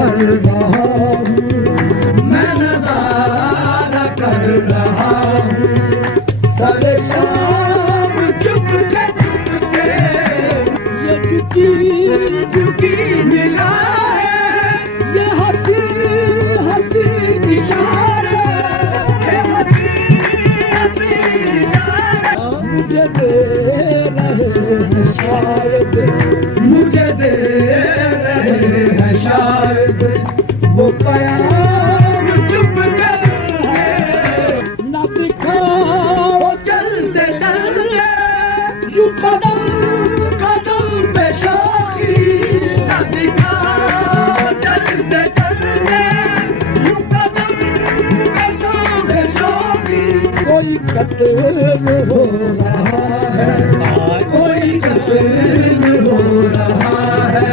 कर रहा हूँ, मैं नजारा कर रहा हूँ। सारे शाम चुप के ये झुकी झुकी निगाह है, ये हंसी हंसी इशारे, मुझे दे रहे हैं शायद, मुझे दे रहे हैं शायद वो कयाम चुप कर है। न दिखाओ चलते चलते यूं कदम कदम पे शाही, न दिखाओ चलते चलते यूं कदम कदम पे शाही। कोई कत्ल हो रहा है, कोई कत्ल हो रहा है।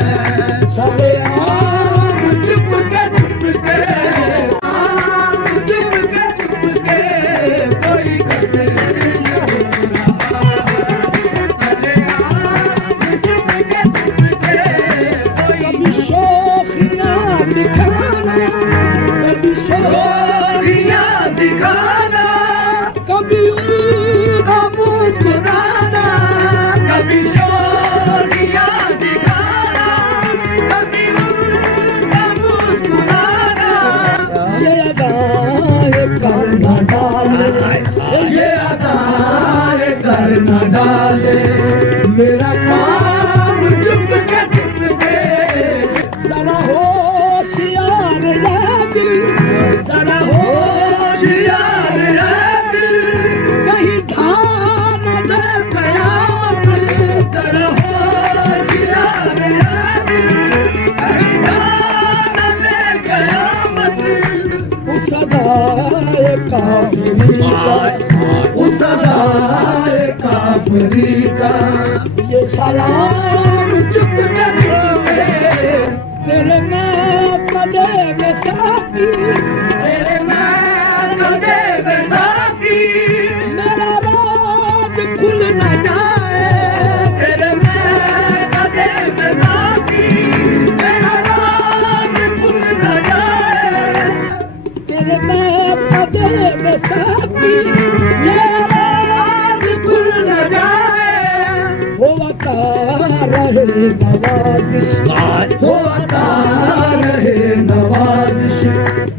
सारे आम चुप के चुप के, आम चुप के चुप के, कोई कत्ल हो रहा है। सारे आम चुप के चुप के, कभी शोखियाँ दिखाना, कभी शोखियाँ दिखाना, कभी उनका मुस्कुराना, कभी शोखियाँ दिखाना, कभी उनका मुस्कुराना। ये अदाए कर न डाले, ये अदाए कर न डाले मेरा काम चुप के चुप के। जरा होशियार रह दिल, जरा होशियार रह दिल, कहीं ध्यान दे कयामत। जरा होशियार रह दिल, कहीं ध्यान दे कयामत। उस अदाए काफिरी का, उस अदाए काफिरी का ये सलाम चुप के चुप के। तेरे मैं कदे में साथी, तेरे मैं कदे में साथी, मेरा राज खुल न जाए। तेरे मैं कदे में साथी, मेरा राज खुल न जाए। तेरे मैं कदे में साथी, मेरा राज खुल न जाए। वो अता रहे नवाजिश, वो अता रहे नवाजिश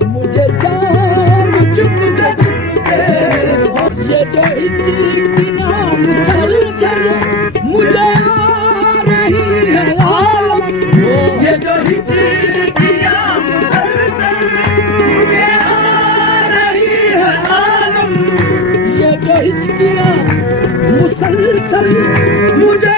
मुझे जान चुप के चुप के। ये जो हिचकियाँ मुसलसल मुझे आ रही है आलम, ये जो हिचकियाँ मुसलसल मुझे आ रही है आलम, ये जो हिचकियाँ मुसलसल मुझे